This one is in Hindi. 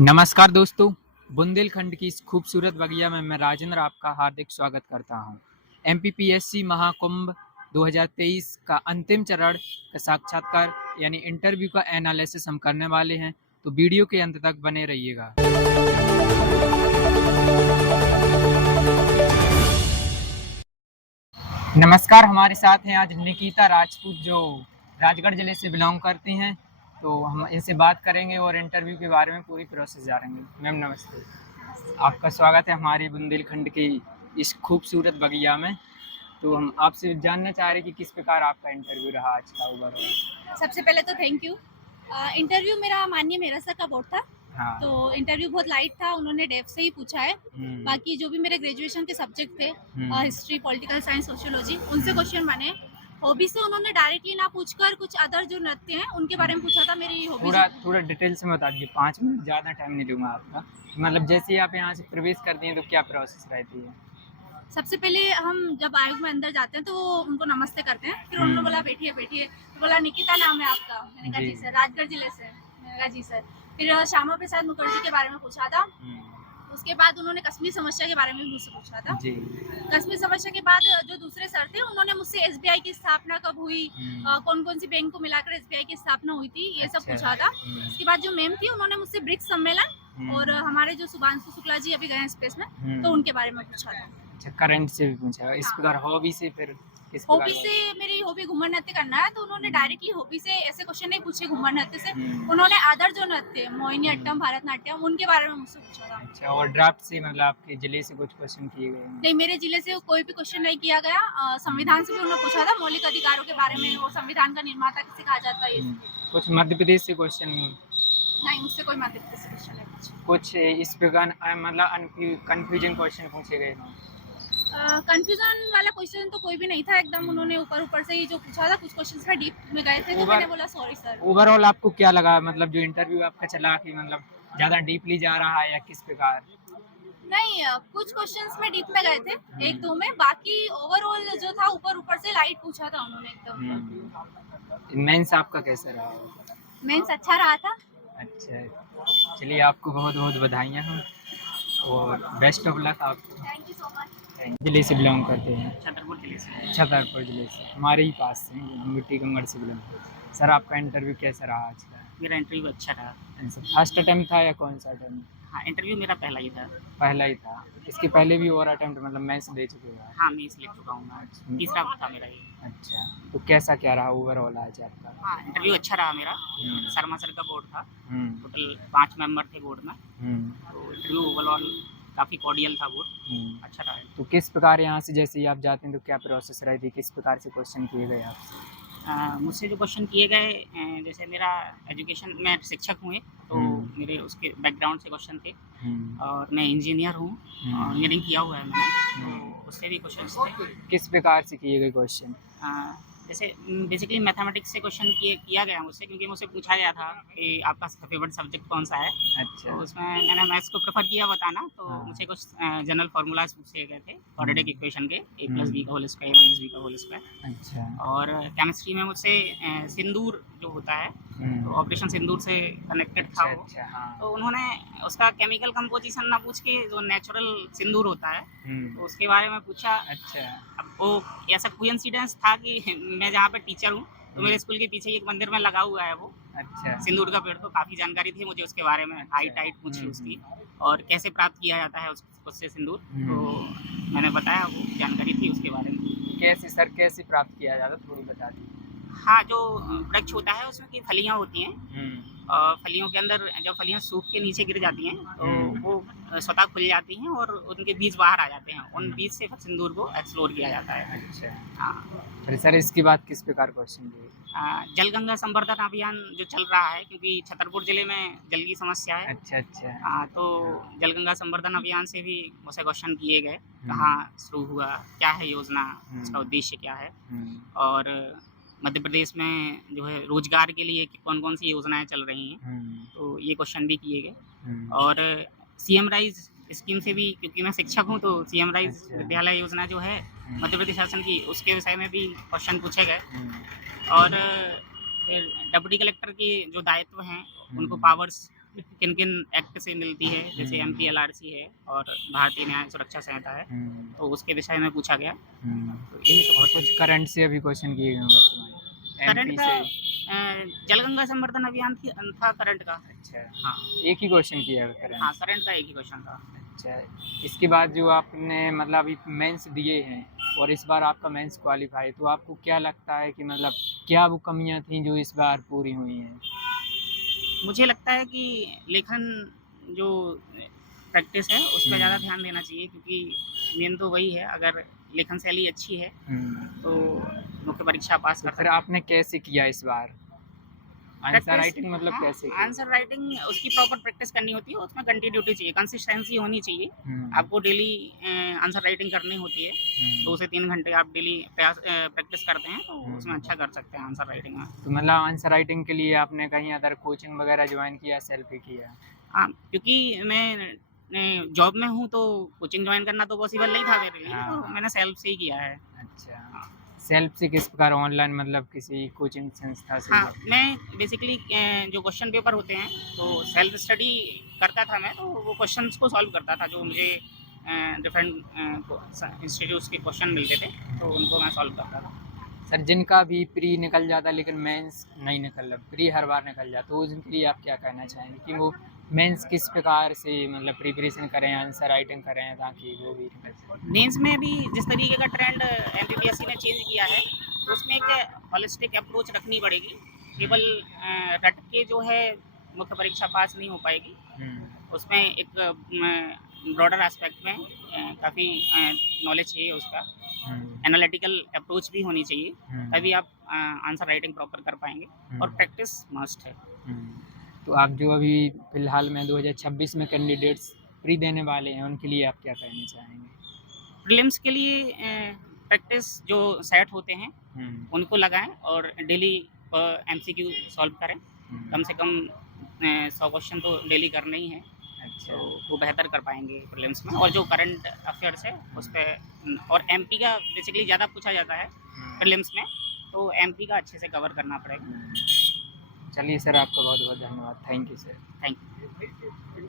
नमस्कार दोस्तों, बुंदेलखंड की इस खूबसूरत बगिया में मैं राजेंद्र आपका हार्दिक स्वागत करता हूं। एमपीपीएससी महाकुंभ 2023 का अंतिम चरण का साक्षात्कार यानी इंटरव्यू का एनालिसिस हम करने वाले हैं, तो वीडियो के अंत तक बने रहिएगा। नमस्कार, हमारे साथ हैं आज निकिता राजपूत जो राजगढ़ जिले से बिलोंग करती हैं, तो हम इनसे बात करेंगे और इंटरव्यू के बारे में पूरी प्रोसेस जानेंगे। मैम नमस्ते, आपका स्वागत है हमारे बुंदेलखंड की इस खूबसूरत बगिया में। तो हम आपसे जानना चाह रहे हैं कि किस प्रकार आपका इंटरव्यू रहा आज का ओवरऑल। सबसे पहले तो थैंक यू। इंटरव्यू मेरा माननीय मेहरा सर का बोर्ड था। हाँ। तो इंटरव्यू बहुत लाइट था, उन्होंने डेप्थ से ही पूछा है। बाकी जो भी मेरे ग्रेजुएशन के सब्जेक्ट थे, हिस्ट्री, पॉलिटिकल साइंस, सोशियोलॉजी, उनसे क्वेश्चन बने। हॉबी से उन्होंने डायरेक्टली ना पूछकर कुछ अदर जो नृत्य हैं उनके बारे में पूछा था। मेरी हॉबी थोड़ा डिटेल से बता दीजिए, 5 मिनट, ज़्यादा टाइम नहीं लूँगा आपका। मतलब जैसे ही आप यहाँ से प्रवेश करती हैं तो क्या प्रोसेस रहती है? सबसे पहले हम जब आयोग में अंदर जाते हैं तो उनको नमस्ते करते हैं। फिर उन्होंने बोला बैठिए बैठिए, तो बोला निकिता नाम है आपका? मैंने कहा जी सर। राजगढ़ जिले से? मैंने कहा जी सर। फिर श्यामा प्रसाद मुखर्जी के बारे में पूछा था। उसके बाद उन्होंने कश्मीर समस्या के बारे में भी मुझसे पूछा था। जी। कश्मीर समस्या के बाद जो दूसरे सर थे उन्होंने मुझसे एसबीआई की स्थापना कब हुई, कौन कौन सी बैंक को मिलाकर एसबीआई की स्थापना हुई थी, ये सब पूछा था। उसके बाद जो मैम थी उन्होंने मुझसे ब्रिक्स सम्मेलन और हमारे जो सुभांशु शुक्ला जी अभी गए स्पेस में, तो उनके बारे में पूछा था। अच्छा, करंट से भी पूछा। इस प्रकार हॉबी से फिर किस प्रकार? हॉबी से मेरी हॉबी घूमर नृत्य करना है, तो उन्होंने डायरेक्टली हॉबी से ऐसे क्वेश्चन नहीं पूछे घूमर नृत्य से। उन्होंने अदर जो नृत्य मोहिनीअट्टम, भारतनाट्यम, उनके बारे में मुझसे पूछा था। अच्छा, और ड्राफ्ट से मतलब आपके जिले से कुछ क्वेश्चन किए गए हैं? नहीं, मेरे जिले से कोई भी क्वेश्चन नहीं किया गया। संविधान से भी उन्होंने पूछा था, मौलिक अधिकारों के बारे में और संविधान का निर्माता किसे कहा जाता है। कुछ मध्य प्रदेश से क्वेश्चन? नहीं, मुझसे कोई मध्य प्रदेश से क्वेश्चन नहीं पूछा। कुछ इस प्रकार मतलब कन्फ्यूजन क्वेश्चन पूछे गए हों? कंफ्यूजन वाला क्वेश्चन तो कोई भी नहीं था। एकदम उन्होंने ऊपर ऊपर से ही जो पूछा था। कुछ क्वेश्चंस में डीप में गए थे तो मैंने बोला सॉरी सर। ओवरऑल आपको क्या लगा, मतलब जो इंटरव्यू आपका चला कि मतलब ज़्यादा डीपली जा रहा है या किस प्रकार? नहीं, कुछ क्वेश्चंस में डीप में गए थे, एक दो में। बाकी ओवरऑल जो था ऊपर ऊपर से लाइट पूछा था उन्होंने एकदम। मेंस आपका कैसा रहा? मेंस अच्छा रहा था। अच्छा, चलिए आपको बहुत बहुत बधाइयाँ हों और बेस्ट ऑफ लक आपको। Thank you so much. जिले से बिलोंग करते हैं? छतरपुर जिले से। छतरपुर जिले से, हमारे ही पास से, हम मिट्टी गंगड़ से बिलोंग करते हैं। सर आपका इंटरव्यू कैसा रहा आज का? मेरा इंटरव्यू अच्छा रहा। फर्स्ट अटेम्प्ट था या कौन सा अटेम्प्ट? हाँ, इंटरव्यू मेरा पहला ही था। पहला ही था। इसके पहले भी और अटेम्प्ट मतलब मैं से दे चुके हो? हाँ, मैं इसलिए चुका हूँ मैं। तीसरा था मेरा ये। अच्छा, तो कैसा क्या रहा ओवरऑल आज आपका? हाँ, इंटरव्यू अच्छा रहा मेरा। शर्मा सर का बोर्ड था। टोटल 5 मेंबर थे बोर्ड में। तो इंटरव्यू ओवरऑल काफ़ी कॉर्डियल था बोर्ड। अच्छा रहा है। तो किस प्रकार यहाँ से जैसे ही आप जाते हैं तो क्या प्रोसेस रही थी, किस प्रकार से क्वेश्चन किए गए आपसे? मुझसे जो क्वेश्चन किए गए, जैसे मेरा एजुकेशन, मैं शिक्षक हूँ एक, तो मेरे उसके बैकग्राउंड से क्वेश्चन थे। और मैं इंजीनियर हूँ, इंजीनियरिंग किया हुआ है मैंने, तो उससे भी क्वेश्चन थे। किस प्रकार से किए गए क्वेश्चन? जैसे बेसिकली मैथमेटिक्स से क्वेश्चन किया गया मुझसे, क्योंकि मुझसे पूछा गया था कि आपका फेवरेट सब्जेक्ट कौन सा है। अच्छा। तो उसमें मैंने मैथ्स को प्रेफर किया बताना, तो मुझे कुछ जनरल फार्मूलाज पूछे गए थे क्वाड्रेटिक इक्वेशन के, a+b का होल स्क्वायर माइनस b का होल स्क्वायर। अच्छा। और केमिस्ट्री में मुझसे सिंदूर जो होता है, तो ऑपरेशन सिंदूर से कनेक्टेड था वो। अच्छा, हाँ। तो उन्होंने उसका केमिकल कंपोजिशन ना पूछ के जो नेचुरल सिंदूर होता है, तो उसके बारे में पूछा। अच्छा। अब वो ऐसा कोइंसिडेंस था कि मैं जहाँ पे टीचर हूँ, तो मेरे स्कूल के पीछे एक मंदिर में लगा हुआ है वो। अच्छा। सिंदूर का पेड़, तो काफ़ी जानकारी थी मुझे उसके बारे में। हाइट पूछी उसकी, और कैसे प्राप्त किया जाता है उससे सिंदूर, तो मैंने बताया, वो जानकारी थी उसके बारे में। कैसे सर, कैसे प्राप्त किया जाता, थोड़ी बता दीजिए। हाँ, जो वृक्ष होता है उसमें की फलियाँ होती हैं, और फलियों के अंदर जब फलियाँ सूख के नीचे गिर जाती हैं तो वो स्वतः खुल जाती हैं और उनके बीज बाहर आ जाते हैं। उन बीज से सिंदूर को एक्सप्लोर किया जाता है। अच्छा। हाँ। फिर सर इसके बाद किस प्रकार क्वेश्चन दिए? जल गंगा संवर्धन अभियान जो चल रहा है, क्योंकि छतरपुर जिले में जल की समस्या है। अच्छा अच्छा। हाँ, तो जल गंगा संवर्धन अभियान से भी मुझसे क्वेश्चन किए गए। कहाँ शुरू हुआ, क्या है योजना, उसका उद्देश्य क्या है, और मध्य प्रदेश में जो है रोजगार के लिए कौन कौन सी योजनाएं चल रही हैं, तो ये क्वेश्चन भी किए गए। और सीएम राइज स्कीम से भी, क्योंकि मैं शिक्षक हूँ, तो सीएम राइज विद्यालय योजना जो है मध्य प्रदेश शासन की, उसके विषय में भी क्वेश्चन पूछे गए। और फिर डिप्टी कलेक्टर के जो दायित्व हैं, उनको पावर्स किन किन एक्ट से मिलती है, जैसे MPLRC है और भारतीय न्याय सुरक्षा संहिता है, तो उसके विषय में पूछा गया। तो यही सब और कुछ करंट से अभी क्वेश्चन किए गए वर्तमान करंट MP का से। जलगंगा संवर्धन अभियान था करंट का। अच्छा, हाँ एक ही क्वेश्चन किया है करंट। हाँ, करंट का एक ही क्वेश्चन था। अच्छा, इसके बाद जो आपने मतलब अभी मेंस दिए हैं और इस बार आपका मेंस क्वालिफाई, तो आपको क्या लगता है कि मतलब क्या वो कमियां थी जो इस बार पूरी हुई हैं? मुझे लगता है कि लेखन जो प्रैक्टिस है उस पर ज़्यादा ध्यान देना चाहिए, क्योंकि मेन तो वही है। अगर लेखन शैली अच्छी है तो मुख्य परीक्षा पास तो कर फिर सकते हैं। आपने कैसे किया इस बार? आंसर प्रैक्टिस, राइटिंग मतलब हाँ, कैसे की? आंसर राइटिंग उसकी प्रॉपर प्रैक्टिस करनी होती है, उसमें कंटिन्यूटी चाहिए, कंसिस्टेंसी होनी चाहिए। आपको डेली आंसर राइटिंग करनी होती है, 2 से 3 घंटे आप डेली प्रैक्टिस करते हैं तो उसमें अच्छा कर सकते हैं आंसर राइटिंग में। तो मतलब आंसर राइटिंग के लिए आपने कहीं अदर कोचिंग वगैरह ज्वाइन किया, सेल्फ ही किया? हाँ, क्योंकि मैं जॉब में हूँ तो कोचिंग ज्वाइन करना तो पॉसिबल नहीं था मेरे लिए, तो हाँ। मैंने सेल्फ से ही किया है। अच्छा, हाँ। सेल्फ से किस प्रकार, ऑनलाइन मतलब किसी कोचिंग संस्था से? हाँ, मैं बेसिकली जो क्वेश्चन पेपर होते हैं तो सेल्फ स्टडी करता था मैं, तो वो क्वेश्चंस को सॉल्व करता था जो मुझे डिफरेंट इंस्टीट्यूट्स के क्वेश्चन मिलते थे, तो उनको मैं सॉल्व करता था। सर, जिनका भी प्री निकल जाता लेकिन मेंस नहीं निकल रहा, प्री हर बार निकल जाता, तो उनके लिए आप क्या कहना चाहेंगे कि वो मेंस किस प्रकार से मतलब प्रिपरेशन करें, आंसर राइटिंग करें ताकि वो भी निकल सके? मेंस में भी जिस तरीके का ट्रेंड MPPSC ने चेंज किया है, तो उसमें एक हॉलिस्टिक अप्रोच रखनी पड़ेगी। केवल रट के जो है मुख्य परीक्षा पास नहीं हो पाएगी। उसमें एक ब्रॉडर एस्पेक्ट में काफ़ी नॉलेज चाहिए उसका, एनालिटिकल अप्रोच भी होनी चाहिए, तभी आप आंसर राइटिंग प्रॉपर कर पाएंगे, और प्रैक्टिस मस्ट है। तो आप जो अभी फिलहाल में 2026 में कैंडिडेट्स प्री देने वाले हैं, उनके लिए आप क्या कहना चाहेंगे? प्रीलिम्स के लिए प्रैक्टिस जो सेट होते हैं उनको लगाएं और डेली MCQ सॉल्व करें। कम से कम 100 क्वेश्चन तो डेली करने ही हैं, अच्छा। तो वो बेहतर कर पाएंगे प्रीलिम्स में। और जो करंट अफेयर्स है उस पर, और MP का बेसिकली ज़्यादा पूछा जाता है प्रीलिम्स में, तो MP का अच्छे से कवर करना पड़ेगा। चलिए सर, आपका बहुत बहुत धन्यवाद। Thank you sir. Thank you.